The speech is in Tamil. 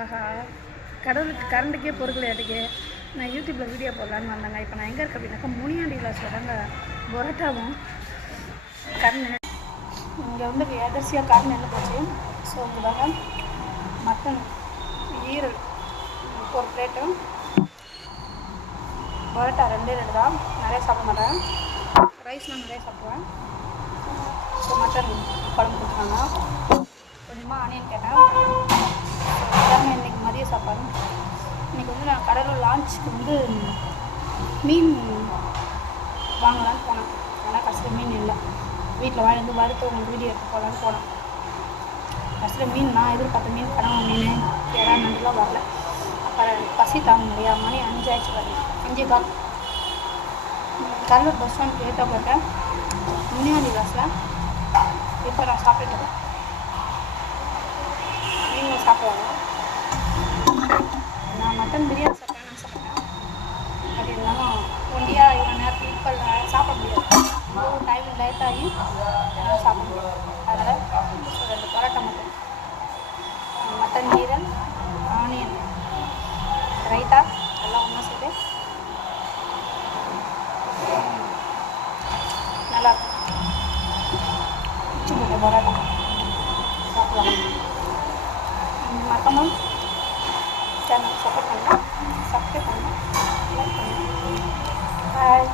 ஆஹா, கடவுளுக்கு கரண்ட்டுக்கே பொறுக்கலையாட்டுக்கு நான் யூடியூப்பில் வீடியோ போடலான்னு வந்தேங்க. இப்போ நான் எங்கே இருக்கேன் அப்படின்னாக்கா முனியாண்டி விலாஸில் தாங்க பொரோட்டாவும் கரண்ட் இங்கே வந்து எதர்ச்சியாக கரண்ட் நின்று போச்சு. ஸோ இங்கே தாங்க மட்டன் ஈரல் ஒரு பிளேட்டும் பரோட்டா 2 தான். நிறைய சாப்பிட மாட்டேன், ரைஸ்லாம் நிறைய சாப்பிடுவேன். ஸோ மட்டன் குழம்பு கொடுத்தாங்க, கொஞ்சமாக ஆனியன் கேட்டேன். எல்லாமே இன்றைக்கி மதிய சாப்பாடு. இன்றைக்கி வந்து நான் கடலூர் லான்ச்சுக்கு வந்து மீன் வாங்கலான்னு போனேன். ஆனால் கடைசியில் மீன் இல்லை. வீட்டில் வாங்கி வந்து வறுத்து உங்களுக்கு வீடியோ எடுத்து போகலான்னு போனேன். கடைசியில் மீன் நான் எதிர்பார்த்த மீன் கனவா மீன் ஏறா நண்டுலாம் வரல. அப்புறம் பசி தாங்க முடியா, மணி 5 ஆயிடுச்சு பாருங்க, 5:15. கடலூர் பஸ் ஸ்டாண்ட் லேட்டாக போட்டேன் முனியாண்டி விலாஸில். இப்போ நான் சாப்பிட்டுட்டேன். நீங்கள் சாப்பிடுவாங்க. நான் மட்டன் பிரியாணி சாப்பிட்டேன், நான் சாப்பிட்டேன். அது இருந்தாலும் ஒண்டியாக இவ்வளோ நேரத்துக்கு இப்போ சாப்பிட முடியாது. இவ்வளோ டைம் லேட் ஆகி சாப்பிட முடியாது. அதனால் 2 பரோட்டா மட்டும், மட்டன் ஈரல், ஆனியன் ரைத்தா எல்லாம் ஒன்றா சேர்த்து நல்லாயிருக்கும். உச்சி போட்ட பரோட்டா சாப்பிடலாம். மறக்காமல் சேனல் சப்போர்ட் பண்ணுங்கள், சப்ஸ்கிரைப் பண்ணுங்கள், லைக் பண்ணுங்கள். பாய்.